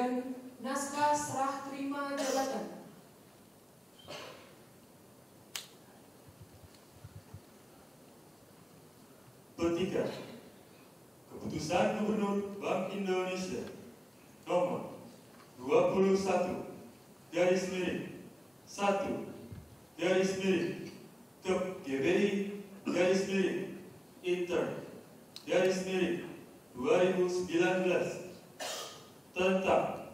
dan naskah serah terima jabatan. Ketiga, Keputusan Gubernur Bank Indonesia nomor 21-1-GBI-Inter-2019 tentang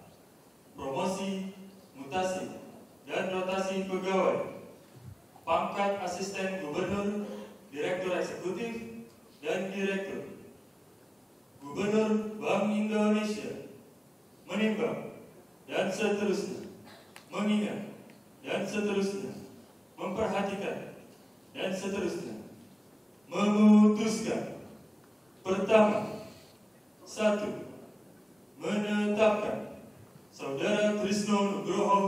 promosi, mutasi, dan rotasi pegawai, pangkat asisten gubernur, direktur eksekutif, dan direktur. Gubernur Bank Indonesia menimbang dan seterusnya, mengingat dan seterusnya, memperhatikan dan seterusnya, memutuskan. Pertama, 1. Menetapkan Saudara Trisno Nugroho,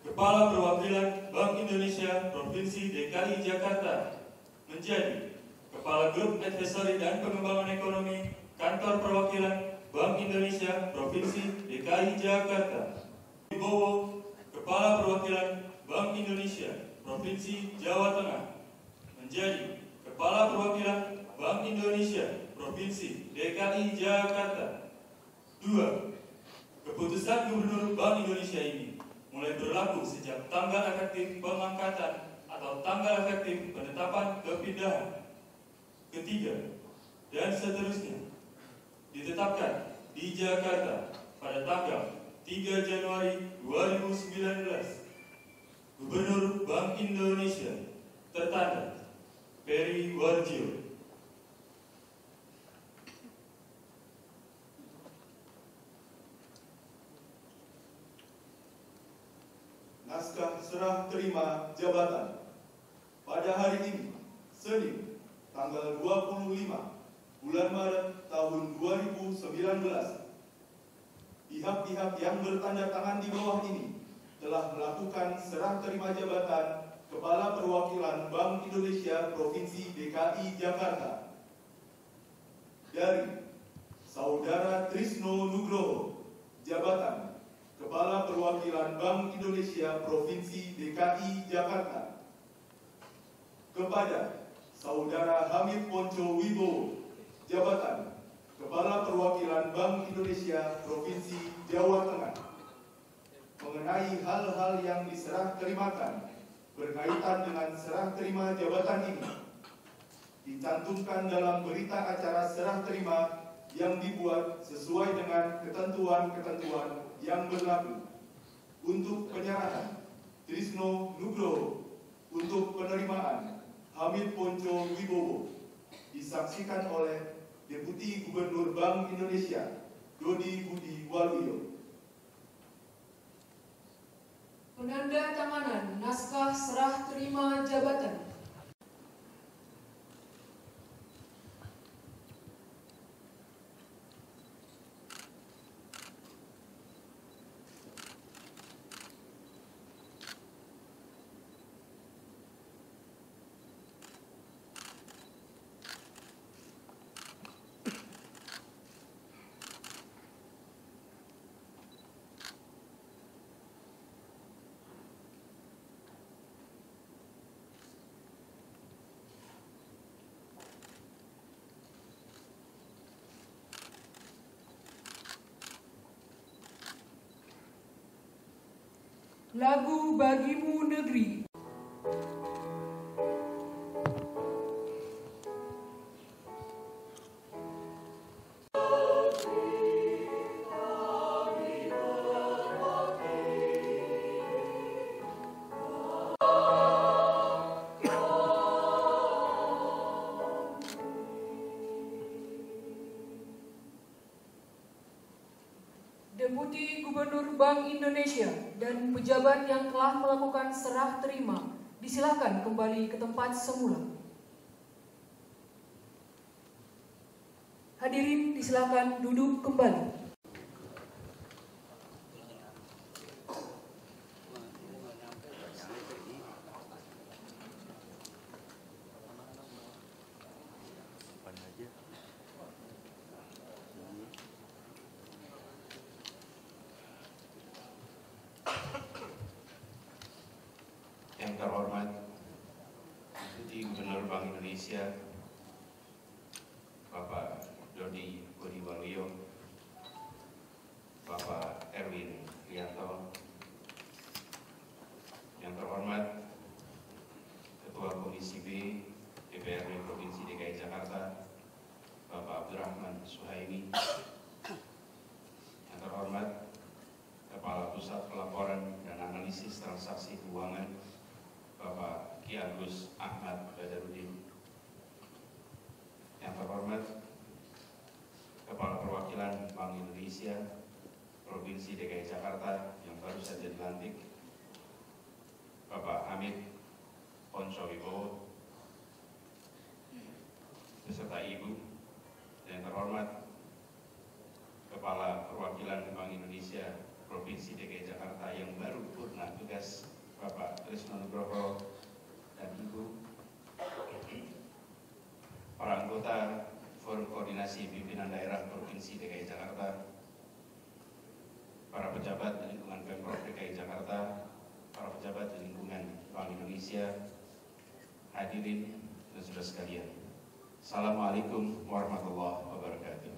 Kepala Perwakilan Bank Indonesia Provinsi DKI Jakarta, menjadi Kepala Grup Advisory dan Pengembangan Ekonomi Kantor Perwakilan Bank Indonesia Provinsi DKI Jakarta. Wibowo, Kepala Perwakilan Bank Indonesia Provinsi Jawa Tengah, menjadi Kepala Perwakilan Bank Indonesia Provinsi DKI Jakarta. 2. Keputusan Gubernur Bank Indonesia ini mulai berlaku sejak tanggal efektif pengangkatan atau tanggal efektif penetapan kepindahan. Ketiga, dan seterusnya, ditetapkan di Jakarta pada tanggal 3 Januari 2019. Gubernur Bank Indonesia tertanda Peri Warjio. Naskah serah terima jabatan pada hari ini, Senin, tanggal 25 bulan Maret tahun 2019. Pihak-pihak yang bertanda tangan di bawah ini telah melakukan serah terima jabatan Kepala Perwakilan Bank Indonesia Provinsi DKI Jakarta dari Saudara Trisno Nugroho, jabatan Kepala Perwakilan Bank Indonesia Provinsi DKI Jakarta, kepada Saudara Hamid Ponco Wibowo, jabatan Kepala Perwakilan Bank Indonesia Provinsi Jawa Tengah, mengenai hal-hal yang diserah terimakan berkaitan dengan serah terima jabatan ini, dicantumkan dalam berita acara serah terima yang dibuat sesuai dengan ketentuan-ketentuan yang berlaku. Untuk penyerahan Trisno Nugroho, untuk penerimaan Hamid Ponco Wibowo disaksikan oleh Deputi Gubernur Bank Indonesia Dodi Budi Waluyo. Penanda tanganan naskah serah terima jabatan. Lagu Bagimu Negeri. Deputi Gubernur Bank Indonesia dan pejabat yang telah melakukan serah terima disilakan kembali ke tempat semula. Hadirin disilakan duduk kembali. terhormat Deputi Gubernur Bank Indonesia Bapak Dodi Budiwaluyo, Bapak Erwin Rianto, yang terhormat Ketua Komisi B DPRD Provinsi DKI Jakarta Bapak Abdurrahman Suhaimi, yang terhormat Kepala Pusat Pelaporan dan Analisis Transaksi Keuangan Bapak Ki Agus Ahmad Badarudin, yang terhormat Kepala Perwakilan Bank Indonesia Provinsi DKI Jakarta yang baru saja dilantik Bapak Hamid Ponczowibowo beserta Ibu, dan yang terhormat Kepala Perwakilan Bank Indonesia Provinsi DKI Jakarta yang baru purna tugas Bapak Trisno Nugroho dan Ibu, para anggota Forum Koordinasi Pimpinan Daerah Provinsi DKI Jakarta, para pejabat di lingkungan Pemprov DKI Jakarta, para pejabat di lingkungan Bank Indonesia, hadirin dan saudara sekalian. Assalamualaikum warahmatullahi wabarakatuh.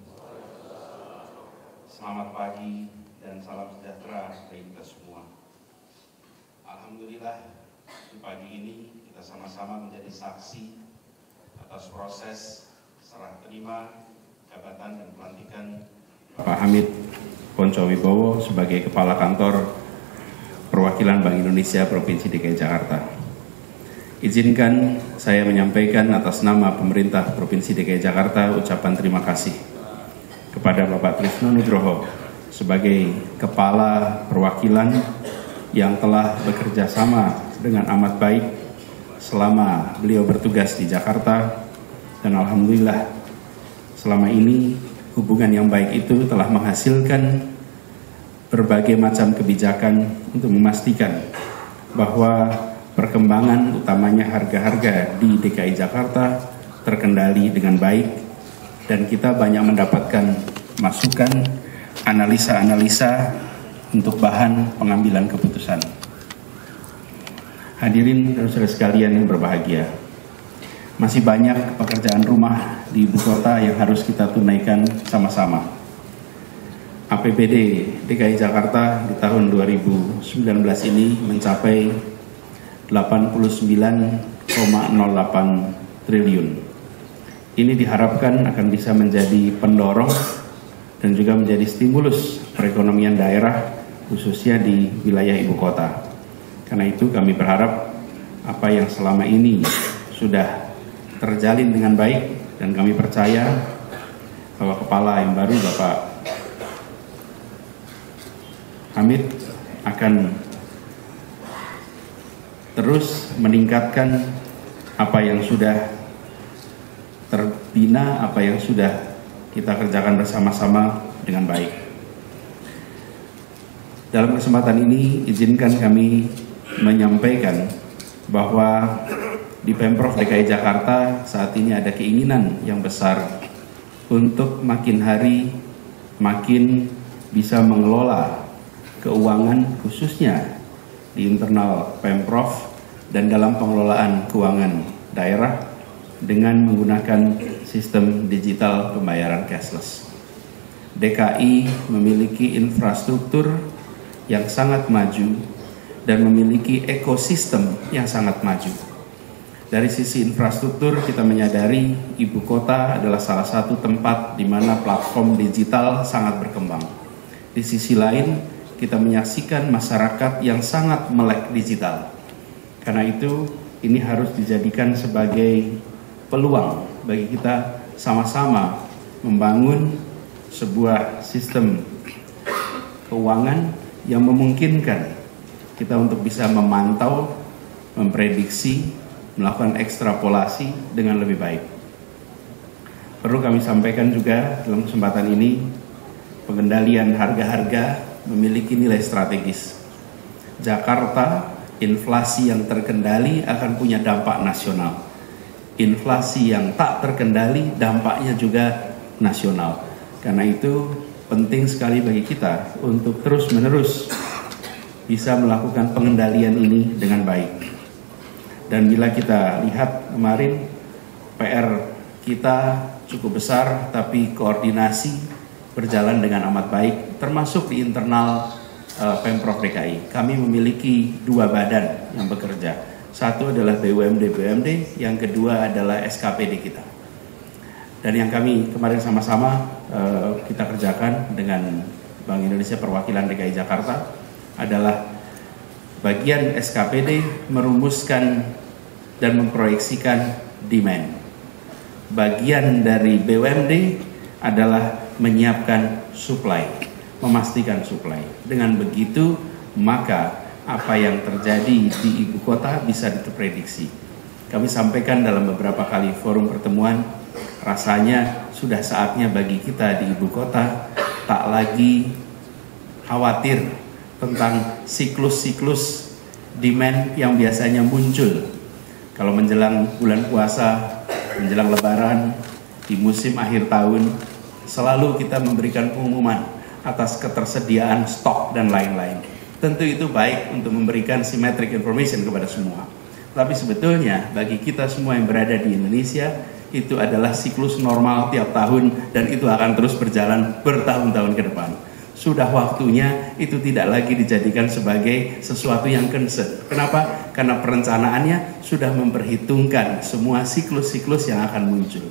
Selamat pagi dan salam sejahtera bagi kita semua. Alhamdulillah, di pagi ini kita sama-sama menjadi saksi atas proses serah terima jabatan dan pelantikan Pak Hamid Ponczowibowo sebagai Kepala Kantor Perwakilan Bank Indonesia Provinsi DKI Jakarta. Izinkan saya menyampaikan atas nama pemerintah Provinsi DKI Jakarta ucapan terima kasih kepada Bapak Trisno Nugroho sebagai Kepala Perwakilan yang telah bekerja sama dengan amat baik selama beliau bertugas di Jakarta, dan alhamdulillah selama ini hubungan yang baik itu telah menghasilkan berbagai macam kebijakan untuk memastikan bahwa perkembangan utamanya harga-harga di DKI Jakarta terkendali dengan baik, dan kita banyak mendapatkan masukan, analisa-analisa untuk bahan pengambilan keputusan. Hadirin dan saudara sekalian yang berbahagia, masih banyak pekerjaan rumah di ibu kota yang harus kita tunaikan sama-sama. APBD DKI Jakarta di tahun 2019 ini mencapai 89,08 triliun. Ini diharapkan akan bisa menjadi pendorong dan juga menjadi stimulus perekonomian daerah, khususnya di wilayah ibu kota. Karena itu kami berharap apa yang selama ini sudah terjalin dengan baik, dan kami percaya bahwa kepala yang baru Bapak Hamid akan terus meningkatkan apa yang sudah terbina, apa yang sudah kita kerjakan bersama-sama dengan baik. Dalam kesempatan ini izinkan kami menyampaikan bahwa di Pemprov DKI Jakarta saat ini ada keinginan yang besar untuk makin hari makin bisa mengelola keuangan, khususnya di internal Pemprov dan dalam pengelolaan keuangan daerah dengan menggunakan sistem digital pembayaran cashless. DKI memiliki infrastruktur yang sangat maju dan memiliki ekosistem yang sangat maju. Dari sisi infrastruktur, kita menyadari ibu kota adalah salah satu tempat di mana platform digital sangat berkembang. Di sisi lain, kita menyaksikan masyarakat yang sangat melek digital. Karena itu, ini harus dijadikan sebagai peluang bagi kita sama-sama membangun sebuah sistem keuangan yang memungkinkan kita untuk bisa memantau, memprediksi, melakukan ekstrapolasi dengan lebih baik. Perlu kami sampaikan juga dalam kesempatan ini, pengendalian harga-harga memiliki nilai strategis. Jakarta, inflasi yang terkendali akan punya dampak nasional. Inflasi yang tak terkendali dampaknya juga nasional. Karena itu penting sekali bagi kita untuk terus-menerus bisa melakukan pengendalian ini dengan baik. Dan bila kita lihat kemarin, PR kita cukup besar, tapi koordinasi berjalan dengan amat baik, termasuk di internal Pemprov DKI. Kami memiliki 2 badan yang bekerja. Satu adalah BUMD, yang kedua adalah SKPD kita. Dan yang kami kemarin sama-sama kita kerjakan dengan Bank Indonesia Perwakilan DKI Jakarta adalah bagian SKPD merumuskan dan memproyeksikan demand. Bagian dari BUMD adalah menyiapkan supply, memastikan supply. Dengan begitu, maka apa yang terjadi di ibu kota bisa diprediksi. Kami sampaikan dalam beberapa kali forum pertemuan, rasanya sudah saatnya bagi kita di ibu kota tak lagi khawatir tentang siklus-siklus demand yang biasanya muncul kalau menjelang bulan puasa, menjelang lebaran, di musim akhir tahun, selalu kita memberikan pengumuman atas ketersediaan stok dan lain-lain. Tentu itu baik untuk memberikan symmetric information kepada semua. Tapi sebetulnya bagi kita semua yang berada di Indonesia, itu adalah siklus normal tiap tahun dan itu akan terus berjalan bertahun-tahun ke depan. Sudah waktunya itu tidak lagi dijadikan sebagai sesuatu yang concern. Kenapa? Karena perencanaannya sudah memperhitungkan semua siklus-siklus yang akan muncul.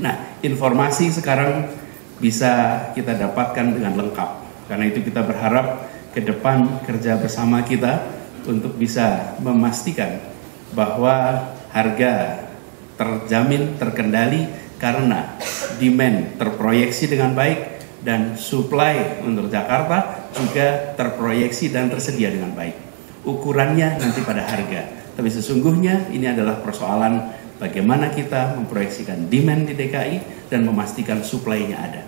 Nah, informasi sekarang bisa kita dapatkan dengan lengkap. Karena itu kita berharap ke depan kerja bersama kita untuk bisa memastikan bahwa harga terjamin, terkendali karena demand terproyeksi dengan baik dan supply untuk Jakarta juga terproyeksi dan tersedia dengan baik. Ukurannya nanti pada harga. Tapi sesungguhnya ini adalah persoalan bagaimana kita memproyeksikan demand di DKI dan memastikan supply-nya ada.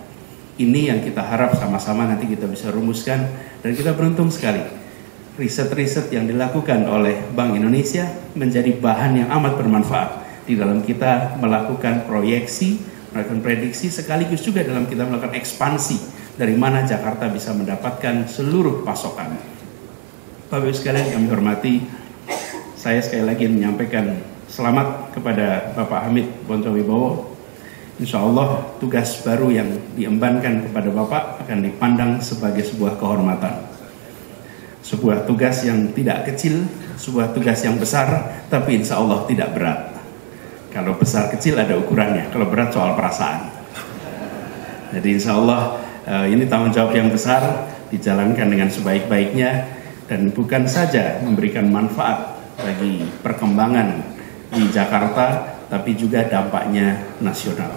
Ini yang kita harap sama-sama nanti kita bisa rumuskan dan kita beruntung sekali. Riset-riset yang dilakukan oleh Bank Indonesia menjadi bahan yang amat bermanfaat di dalam kita melakukan proyeksi, melakukan prediksi, sekaligus juga dalam kita melakukan ekspansi dari mana Jakarta bisa mendapatkan seluruh pasokan. Bapak Ibu sekalian kami hormati, saya sekali lagi menyampaikan selamat kepada Bapak Hamid Bontowibowo. Insya Allah tugas baru yang diembankan kepada Bapak akan dipandang sebagai sebuah kehormatan. Sebuah tugas yang tidak kecil, sebuah tugas yang besar, tapi insya Allah tidak berat. Kalau besar kecil ada ukurannya, kalau berat soal perasaan. Jadi insya Allah ini tanggung jawab yang besar, dijalankan dengan sebaik-baiknya, dan bukan saja memberikan manfaat bagi perkembangan di Jakarta, tapi juga dampaknya nasional.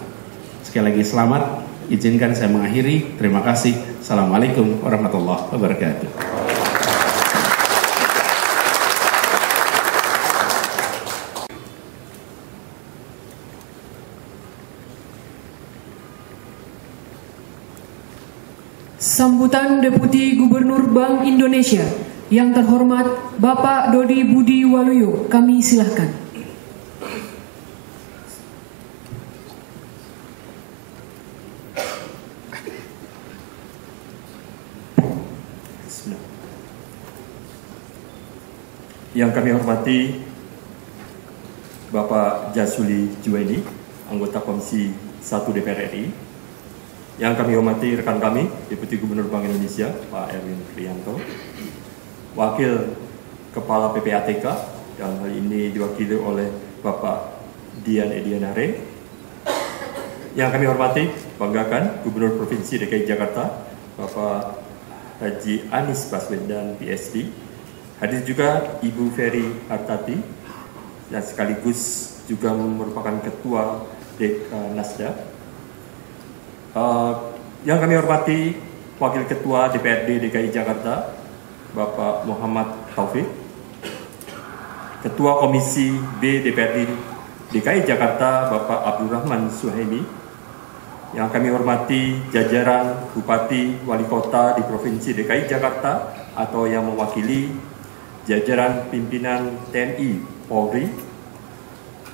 Sekali lagi selamat, izinkan saya mengakhiri. Terima kasih. Assalamualaikum warahmatullahi wabarakatuh. Sambutan Deputi Gubernur Bank Indonesia yang terhormat Bapak Dodi Budi Waluyo, kami silahkan. Yang kami hormati Bapak Jazuli Juwaini, anggota Komisi 1 DPR RI. Yang kami hormati rekan kami, Deputi Gubernur Bank Indonesia, Pak Erwin Prianto, Wakil Kepala PPATK, dalam hal ini diwakili oleh Bapak Dian Edianare. Yang kami hormati, banggakan Gubernur Provinsi DKI Jakarta, Bapak Haji Anies Baswedan, PSD. Hadir juga Ibu Ferry Hartati, yang sekaligus juga merupakan Ketua Nasda. Yang kami hormati Wakil Ketua DPRD DKI Jakarta, Bapak Muhammad Taufik, Ketua Komisi B DPRD DKI Jakarta, Bapak Abdurrahman Suhaimi. Yang kami hormati jajaran Bupati Wali Kota di Provinsi DKI Jakarta atau yang mewakili jajaran pimpinan TNI, Polri,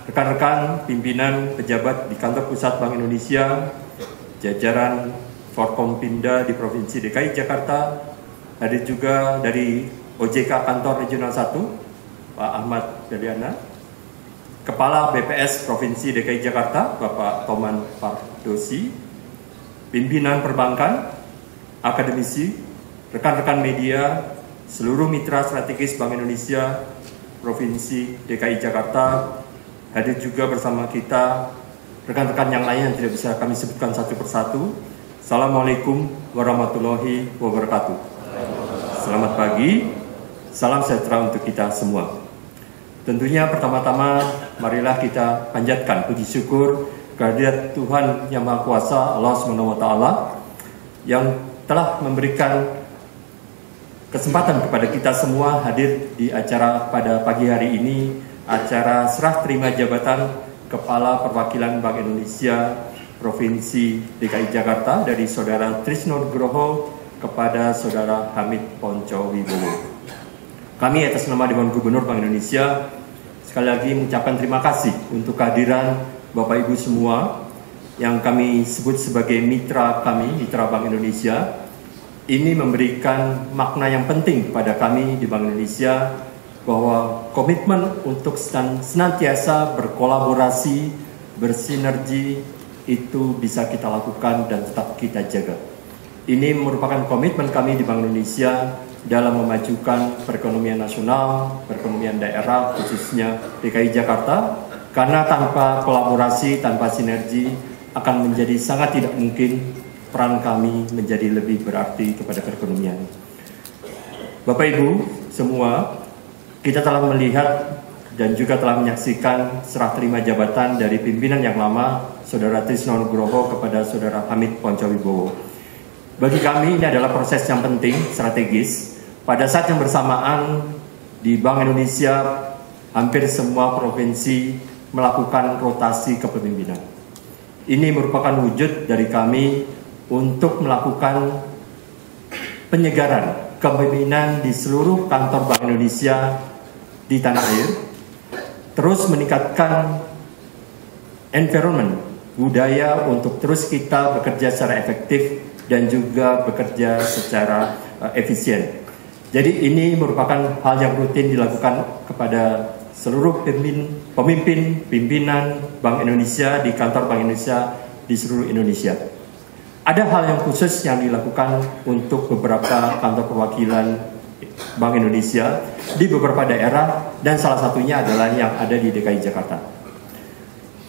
rekan-rekan pimpinan pejabat di Kantor Pusat Bank Indonesia, jajaran Forkompinda di Provinsi DKI Jakarta, hadir juga dari OJK Kantor Regional 1, Pak Ahmad Daliana, Kepala BPS Provinsi DKI Jakarta, Bapak Toman Pardosi, pimpinan perbankan, akademisi, rekan-rekan media, seluruh mitra strategis Bank Indonesia Provinsi DKI Jakarta, hadir juga bersama kita rekan-rekan yang lain yang tidak bisa kami sebutkan satu persatu. Assalamualaikum warahmatullahi wabarakatuh. Selamat pagi, salam sejahtera untuk kita semua. Tentunya pertama-tama marilah kita panjatkan puji syukur kehadirat Tuhan Yang Maha Kuasa Allah SWT yang telah memberikan kesempatan kepada kita semua hadir di acara pada pagi hari ini, acara serah terima jabatan Kepala Perwakilan Bank Indonesia Provinsi DKI Jakarta dari Saudara Trisno Nugroho kepada Saudara Hamid Ponczowibowo. Kami atas nama Dewan Gubernur Bank Indonesia sekali lagi mengucapkan terima kasih untuk kehadiran Bapak Ibu semua yang kami sebut sebagai mitra kami, mitra Bank Indonesia. Ini memberikan makna yang penting pada kami di Bank Indonesia bahwa komitmen untuk senantiasa berkolaborasi, bersinergi itu bisa kita lakukan dan tetap kita jaga. Ini merupakan komitmen kami di Bank Indonesia dalam memajukan perekonomian nasional, perekonomian daerah, khususnya DKI Jakarta, karena tanpa kolaborasi, tanpa sinergi, akan menjadi sangat tidak mungkin peran kami menjadi lebih berarti kepada perekonomian. Bapak Ibu semua, kita telah melihat dan juga telah menyaksikan serah terima jabatan dari pimpinan yang lama, Saudara Trisno Nugroho kepada Saudara Hamid Ponczowibowo. Bagi kami ini adalah proses yang penting, strategis. Pada saat yang bersamaan di Bank Indonesia, hampir semua provinsi melakukan rotasi kepemimpinan. Ini merupakan wujud dari kami untuk melakukan penyegaran kepemimpinan di seluruh kantor Bank Indonesia di tanah air, terus meningkatkan environment, budaya untuk terus kita bekerja secara efektif dan juga bekerja secara efisien. Jadi ini merupakan hal yang rutin dilakukan kepada seluruh pimpinan Bank Indonesia di kantor Bank Indonesia di seluruh Indonesia. Ada hal yang khusus yang dilakukan untuk beberapa kantor perwakilan Bank Indonesia di beberapa daerah dan salah satunya adalah yang ada di DKI Jakarta.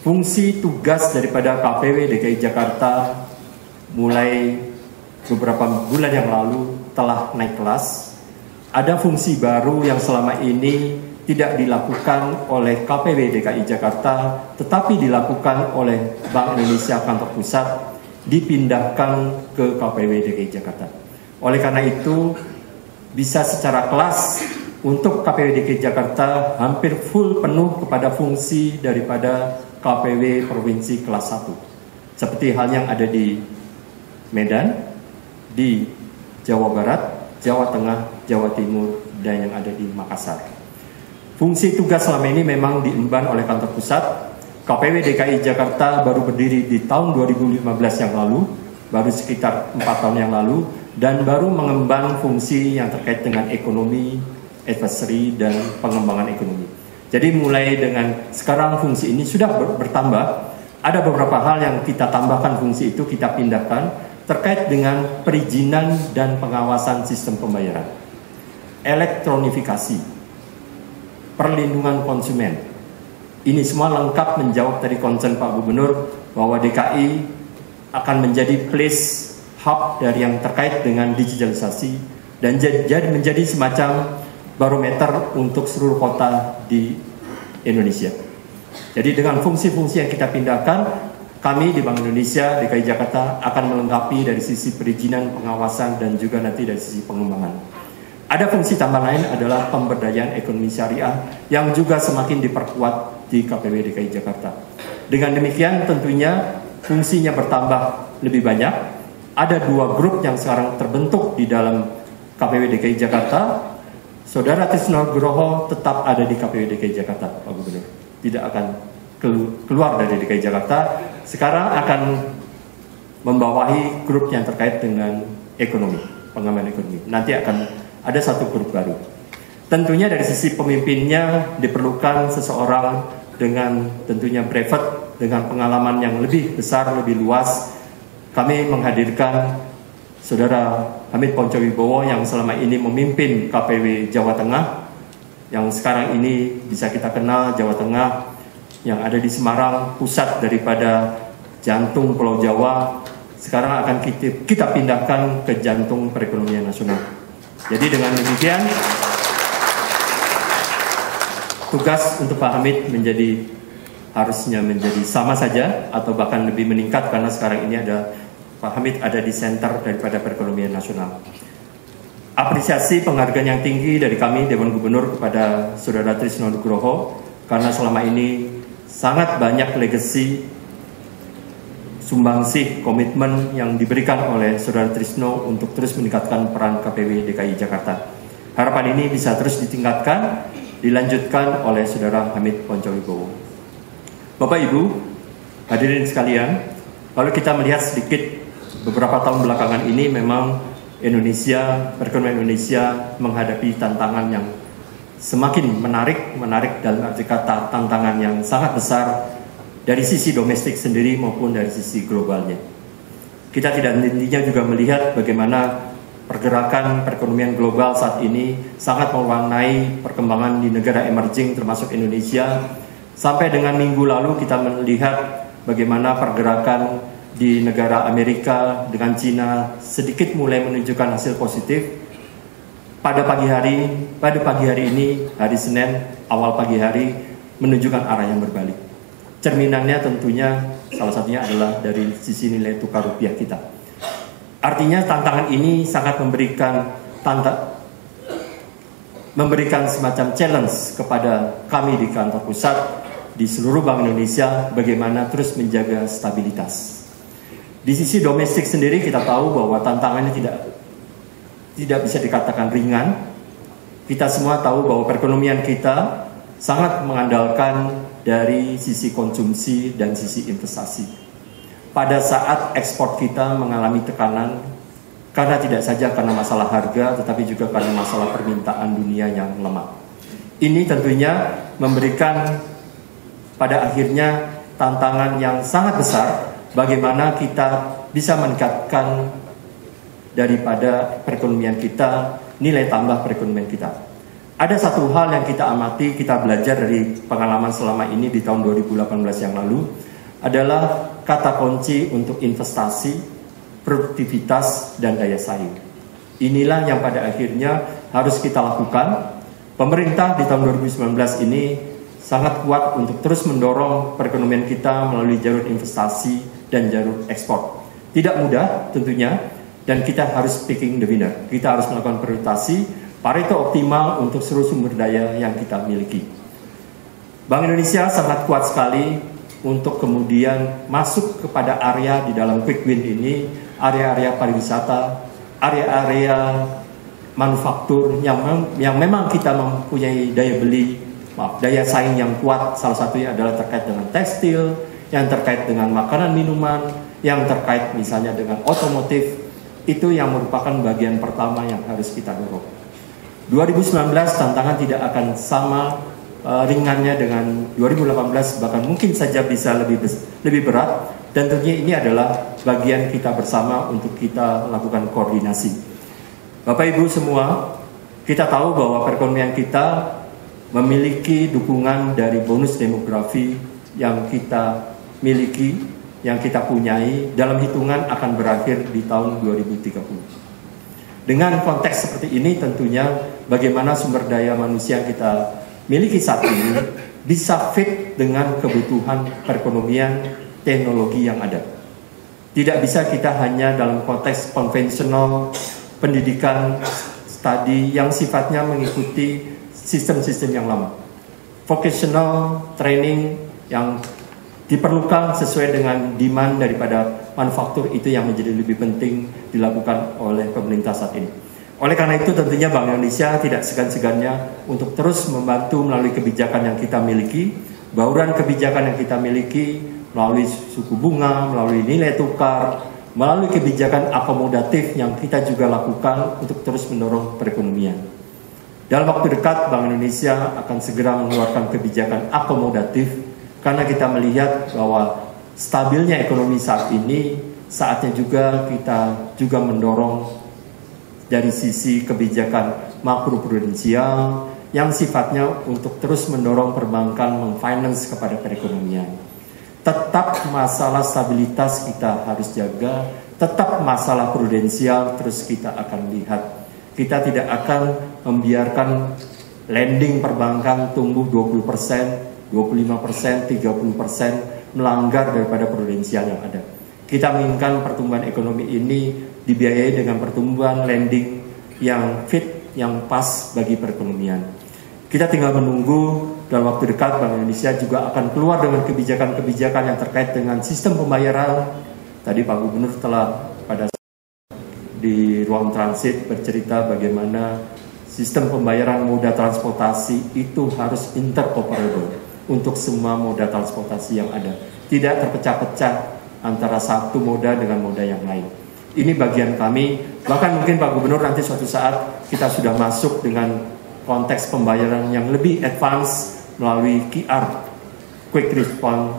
Fungsi tugas daripada KPW DKI Jakarta mulai beberapa bulan yang lalu telah naik kelas. Ada fungsi baru yang selama ini tidak dilakukan oleh KPW DKI Jakarta, tetapi dilakukan oleh Bank Indonesia kantor pusat, dipindahkan ke KPW DKI Jakarta. Oleh karena itu, bisa secara kelas untuk KPW DKI Jakarta hampir full penuh kepada fungsi daripada KPW Provinsi kelas 1. Seperti hal yang ada di Medan, di Jawa Barat, Jawa Tengah, Jawa Timur, dan yang ada di Makassar. Fungsi tugas selama ini memang diemban oleh kantor pusat. KPW DKI Jakarta baru berdiri di tahun 2015 yang lalu, baru sekitar 4 tahun yang lalu, dan baru mengemban fungsi yang terkait dengan ekonomi, advisory, dan pengembangan ekonomi. Jadi mulai dengan sekarang fungsi ini sudah bertambah. Ada beberapa hal yang kita tambahkan fungsi itu, kita pindahkan terkait dengan perizinan dan pengawasan sistem pembayaran, elektronifikasi, perlindungan konsumen. Ini semua lengkap menjawab dari concern Pak Gubernur bahwa DKI akan menjadi place hub dari yang terkait dengan digitalisasi dan menjadi semacam barometer untuk seluruh kota di Indonesia. Jadi dengan fungsi-fungsi yang kita pindahkan, kami di Bank Indonesia DKI Jakarta akan melengkapi dari sisi perizinan, pengawasan, dan juga nanti dari sisi pengembangan. Ada fungsi tambahan lain adalah pemberdayaan ekonomi syariah yang juga semakin diperkuat di KPW DKI Jakarta. Dengan demikian tentunya fungsinya bertambah lebih banyak. Ada 2 grup yang sekarang terbentuk di dalam KPW DKI Jakarta. Saudara Trisno Nugroho tetap ada di KPW DKI Jakarta, Pak Gubernur. Tidak akan keluar dari DKI Jakarta, sekarang akan membawahi grup yang terkait dengan ekonomi, pengembangan ekonomi. Nanti akan ada satu grup baru. Tentunya dari sisi pemimpinnya diperlukan seseorang dengan tentunya brevet, dengan pengalaman yang lebih besar, lebih luas. Kami menghadirkan Saudara Hamid Poncowibowoo yang selama ini memimpin KPW Jawa Tengah, yang sekarang ini bisa kita kenal Jawa Tengah, yang ada di Semarang, pusat daripada jantung Pulau Jawa, sekarang akan kita pindahkan ke jantung perekonomian nasional. Jadi dengan demikian, tugas untuk Pak Hamid harusnya menjadi sama saja atau bahkan lebih meningkat, karena sekarang ini Pak Hamid ada di center daripada perekonomian nasional. Apresiasi penghargaan yang tinggi dari kami Dewan Gubernur kepada Saudara Trisno Nugroho, karena selama ini sangat banyak legasi, sumbangsih, komitmen yang diberikan oleh Saudara Trisno untuk terus meningkatkan peran KPW DKI Jakarta. Harapan ini bisa terus ditingkatkan, dilanjutkan oleh Saudara Hamid Poncowibowoo. Bapak Ibu, hadirin sekalian, kalau kita melihat sedikit beberapa tahun belakangan ini memang perekonomian Indonesia menghadapi tantangan yang semakin menarik dalam arti kata tantangan yang sangat besar dari sisi domestik sendiri maupun dari sisi globalnya. Kita tidak hentinya juga melihat bagaimana pergerakan perekonomian global saat ini sangat mewarnai perkembangan di negara emerging termasuk Indonesia. Sampai dengan minggu lalu kita melihat bagaimana pergerakan di negara Amerika dengan Cina sedikit mulai menunjukkan hasil positif. Pada pagi hari ini, hari Senin, awal pagi hari, menunjukkan arah yang berbalik. Cerminannya tentunya salah satunya adalah dari sisi nilai tukar rupiah kita. Artinya tantangan ini sangat memberikan semacam challenge kepada kami di kantor pusat, di seluruh Bank Indonesia, bagaimana terus menjaga stabilitas. Di sisi domestik sendiri kita tahu bahwa tantangannya tidak bisa dikatakan ringan. Kita semua tahu bahwa perekonomian kita sangat mengandalkan dari sisi konsumsi dan sisi investasi. Pada saat ekspor kita mengalami tekanan, karena tidak saja karena masalah harga, tetapi juga karena masalah permintaan dunia yang lemah. Ini tentunya memberikan pada akhirnya tantangan yang sangat besar, bagaimana kita bisa meningkatkan daripada perekonomian kita, nilai tambah perekonomian kita. Ada satu hal yang kita amati, kita belajar dari pengalaman selama ini di tahun 2018 yang lalu, adalah kata kunci untuk investasi, produktivitas, dan daya saing. Inilah yang pada akhirnya harus kita lakukan. Pemerintah di tahun 2019 ini sangat kuat untuk terus mendorong perekonomian kita melalui jalur investasi dan jalur ekspor. Tidak mudah tentunya, dan kita harus picking the winner. Kita harus melakukan prioritasi Pareto optimal untuk seluruh sumber daya yang kita miliki. Bank Indonesia sangat kuat sekali untuk kemudian masuk kepada area di dalam quick win ini, area-area pariwisata, area-area manufaktur yang memang kita mempunyai daya saing yang kuat. Salah satunya adalah terkait dengan tekstil, yang terkait dengan makanan minuman, yang terkait misalnya dengan otomotif. Itu yang merupakan bagian pertama yang harus kita dorong. 2019 tantangan tidak akan sama ringannya dengan 2018, bahkan mungkin saja bisa lebih berat, dan tentunya ini adalah bagian kita bersama untuk kita lakukan koordinasi. Bapak Ibu semua, kita tahu bahwa perekonomian kita memiliki dukungan dari bonus demografi yang kita miliki, yang kita punyai, dalam hitungan akan berakhir di tahun 2030. Dengan konteks seperti ini tentunya bagaimana sumber daya manusia yang kita miliki saat ini bisa fit dengan kebutuhan perekonomian teknologi yang ada. Tidak bisa kita hanya dalam konteks konvensional pendidikan studi yang sifatnya mengikuti sistem-sistem yang lama. Vocational training yang diperlukan sesuai dengan demand daripada manufaktur itu yang menjadi lebih penting dilakukan oleh pemerintah saat ini. Oleh karena itu tentunya Bank Indonesia tidak segan-segannya untuk terus membantu melalui kebijakan yang kita miliki, bauran kebijakan yang kita miliki melalui suku bunga, melalui nilai tukar, melalui kebijakan akomodatif yang kita juga lakukan untuk terus mendorong perekonomian. Dalam waktu dekat Bank Indonesia akan segera mengeluarkan kebijakan akomodatif karena kita melihat bahwa stabilnya ekonomi saat ini, saatnya juga kita juga mendorong dari sisi kebijakan makroprudensial yang sifatnya untuk terus mendorong perbankan mengfinance kepada perekonomian. Tetap masalah stabilitas kita harus jaga, tetap masalah prudensial terus kita akan lihat. Kita tidak akan membiarkan lending perbankan tumbuh 20%, 25%, 30% melanggar daripada prudensial yang ada. Kita menginginkan pertumbuhan ekonomi ini dibiayai dengan pertumbuhan lending yang fit, yang pas bagi perekonomian. Kita tinggal menunggu dalam waktu dekat Bank Indonesia juga akan keluar dengan kebijakan-kebijakan yang terkait dengan sistem pembayaran. Tadi Pak Gubernur telah pada di ruang transit bercerita bagaimana sistem pembayaran moda transportasi itu harus interoperable untuk semua moda transportasi yang ada. Tidak terpecah-pecah antara satu moda dengan moda yang lain. Ini bagian kami, bahkan mungkin Pak Gubernur nanti suatu saat kita sudah masuk dengan konteks pembayaran yang lebih advance melalui QR, Quick Response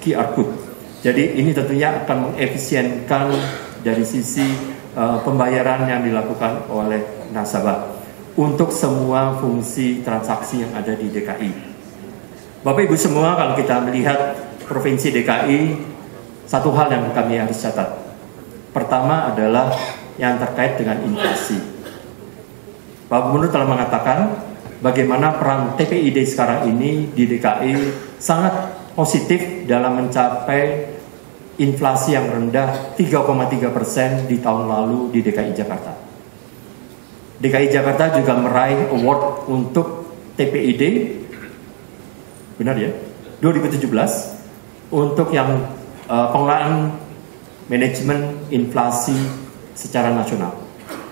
QR Code. Jadi ini tentunya akan mengefisienkan dari sisi pembayaran yang dilakukan oleh nasabah untuk semua fungsi transaksi yang ada di DKI. Bapak Ibu semua, kalau kita melihat Provinsi DKI, satu hal yang kami harus catat. Pertama adalah yang terkait dengan inflasi. Pak Gubernur telah mengatakan bagaimana peran TPID sekarang ini di DKI sangat positif dalam mencapai inflasi yang rendah 3,3% di tahun lalu di DKI Jakarta. DKI Jakarta juga meraih award untuk TPID, benar ya, 2017 untuk yang pengelolaan manajemen inflasi secara nasional.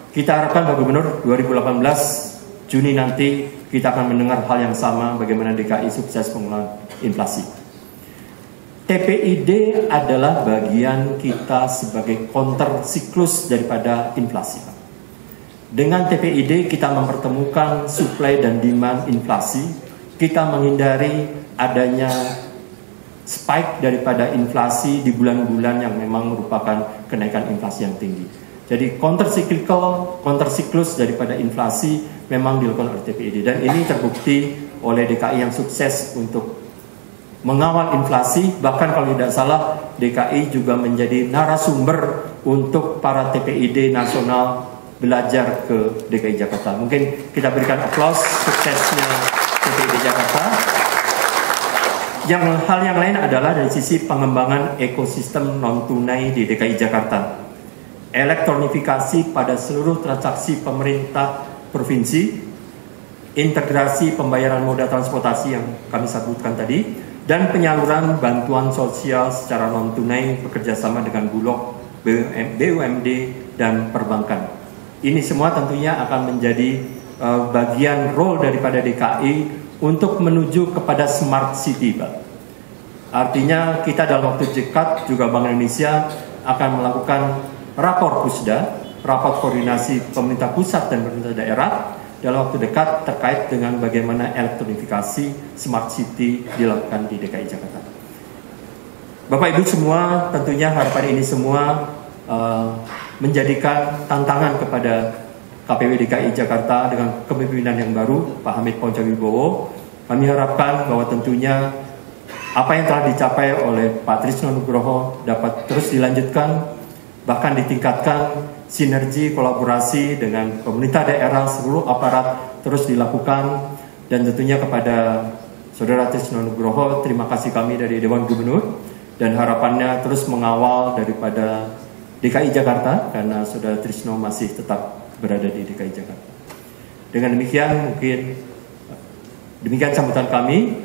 Kita harapkan Pak Gubernur 2018 Juni nanti kita akan mendengar hal yang sama bagaimana DKI sukses pengelolaan inflasi. TPID adalah bagian kita sebagai counter siklus daripada inflasi. Dengan TPID kita mempertemukan supply dan demand inflasi, kita menghindari adanya spike daripada inflasi di bulan-bulan yang memang merupakan kenaikan inflasi yang tinggi. Jadi counter siklus daripada inflasi memang dilakukan oleh TPID dan ini terbukti oleh DKI yang sukses untuk mengawal inflasi, bahkan kalau tidak salah DKI juga menjadi narasumber untuk para TPID nasional belajar ke DKI Jakarta. Mungkin kita berikan aplaus suksesnya TPID Jakarta. Hal yang lain adalah dari sisi pengembangan ekosistem non-tunai di DKI Jakarta. Elektronifikasi pada seluruh transaksi pemerintah provinsi, integrasi pembayaran moda transportasi yang kami sebutkan tadi, dan penyaluran bantuan sosial secara non-tunai bekerjasama dengan Bulog, BUMD, dan perbankan. Ini semua tentunya akan menjadi bagian role daripada DKI untuk menuju kepada smart city, Pak. Artinya kita dalam waktu dekat juga Bank Indonesia akan melakukan rapor Pusda, rapat koordinasi pemerintah pusat dan pemerintah daerah dalam waktu dekat terkait dengan bagaimana elektronifikasi smart city dilakukan di DKI Jakarta. Bapak Ibu semua, tentunya harapan ini semua menjadikan tantangan kepada KPU DKI Jakarta dengan kepemimpinan yang baru, Pak Hamid Poncjawibowo. Kami harapkan bahwa tentunya apa yang telah dicapai oleh Pak Trisno Nugroho dapat terus dilanjutkan, bahkan ditingkatkan, sinergi kolaborasi dengan pemerintah daerah, seluruh aparat terus dilakukan, dan tentunya kepada Saudara Trisno Nugroho, terima kasih kami dari Dewan Gubernur, dan harapannya terus mengawal daripada DKI Jakarta, karena Saudara Trisno masih tetap berada di DKI Jakarta. Dengan demikian, demikian sambutan kami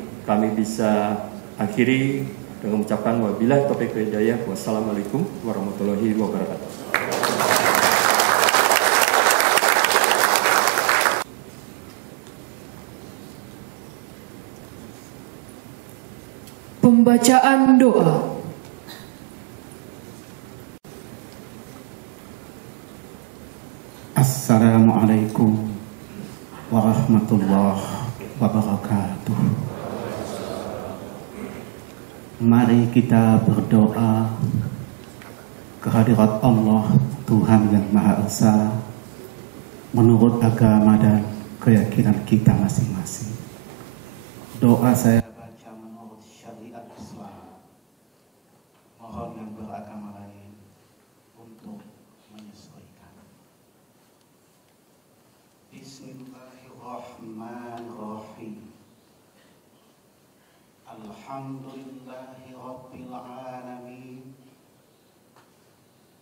bisa akhiri dengan mengucapkan wabillahi taufiq wal hidayah. Wassalamualaikum warahmatullahi wabarakatuh. Pembacaan doa. Assalamualaikum warahmatullahi wabarakatuh. Mari kita berdoa kehadirat Allah Tuhan yang Maha Esa menurut agama dan keyakinan kita masing-masing. Doa saya baca menurut syariat Islam. Mohon yang beragama lain untuk menyesuaikan. Bismillahirrahmanirrahim. Alhamdulillahi Rabbil Alamin.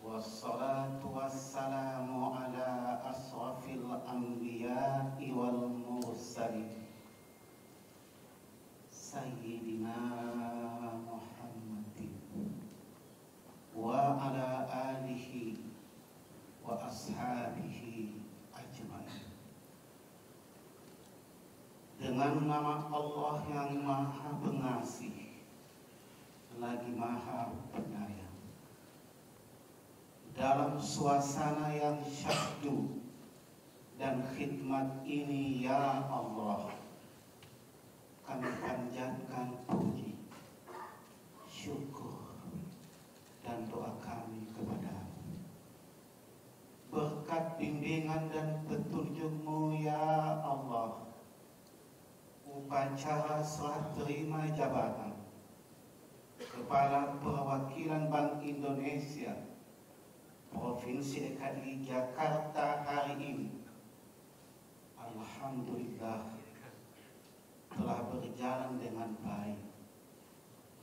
Wassalatu wassalamu ala asrafil anbiya'i wal mursalin Sayyidina Muhammadin wa ala alihi wa ashabihi ajmain. Dengan nama Allah yang Maha Pengasih lagi Maha Penyayang, dalam suasana yang syahdu dan khidmat ini, ya Allah, kami panjatkan puji, syukur, dan doa kami kepadamu. Berkat bimbingan dan petunjuk-Mu, ya Allah, upacara serah terima jabatan Kepala Perwakilan Bank Indonesia Provinsi DKI Jakarta hari ini, alhamdulillah, telah berjalan dengan baik,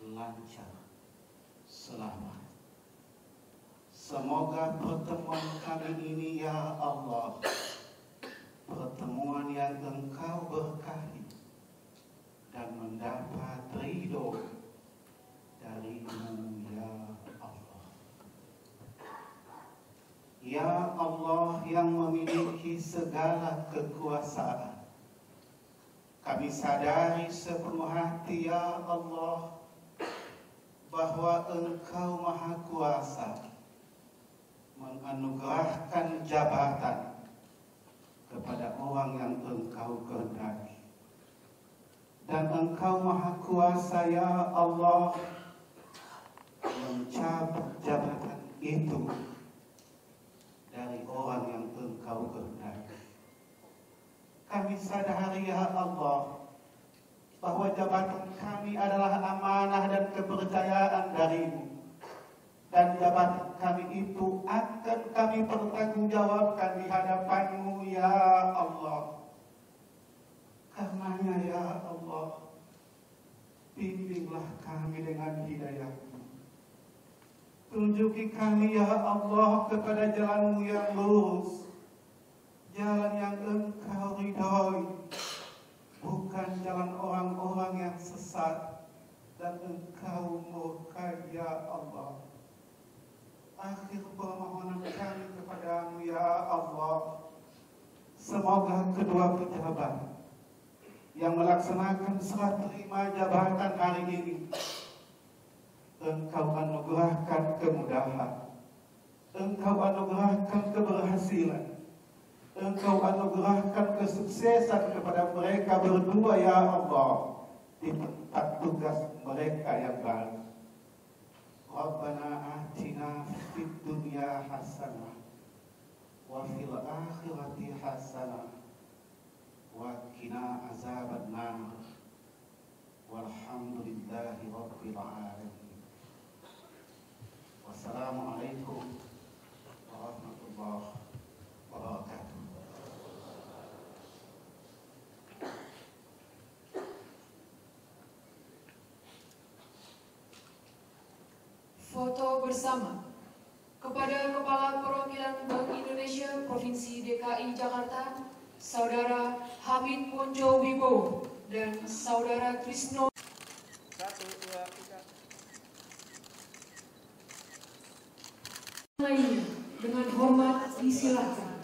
lancar, selamat. Semoga pertemuan kami ini, ya Allah, pertemuan yang Engkau berkahi dan mendapat ridho dari-Mu, ya Allah. Ya Allah yang memiliki segala kekuasaan, kami sadari sepenuh hati, ya Allah, bahwa Engkau Maha Kuasa menganugerahkan jabatan kepada orang yang Engkau kehendaki. Dan Engkau Maha Kuasa, ya Allah, mencabut jabatan itu dari orang yang Engkau kehendaki. Kami sadari, ya Allah, bahwa jabatan kami adalah amanah dan kepercayaan dari-Mu, dan jabatan kami itu akan kami pertanggungjawabkan di hadapan-Mu, ya Allah. Karenanya, ya Allah, bimbinglah kami dengan hidayah-Mu. Tunjuki kami, ya Allah, kepada jalan-Mu yang lurus, jalan yang Engkau ridhoi, bukan jalan orang-orang yang sesat dan Engkau murka, ya Allah. Akhir permohonan kami kepada-Mu, ya Allah, semoga kedua pejabat yang melaksanakan serah terima jabatan hari ini Engkau anugerahkan kemudahan, Engkau anugerahkan keberhasilan, Engkau anugerahkan kesuksesan kepada mereka berdua, ya Allah, di tempat tugas mereka yang baru. Rabbana atina fid dunya hasanah wa fil akhirati hasanah wa qina azabannar. Walhamdulillahi rabbil alamin. Wassalamualaikum warahmatullahi wabarakatuh. Foto bersama kepada Kepala Perwakilan Bank Indonesia Provinsi DKI Jakarta, Saudara Hamid Ponjo Wibowo dan Saudara Trisno. 1, 2, 3. Lainnya dengan hormat disilakan.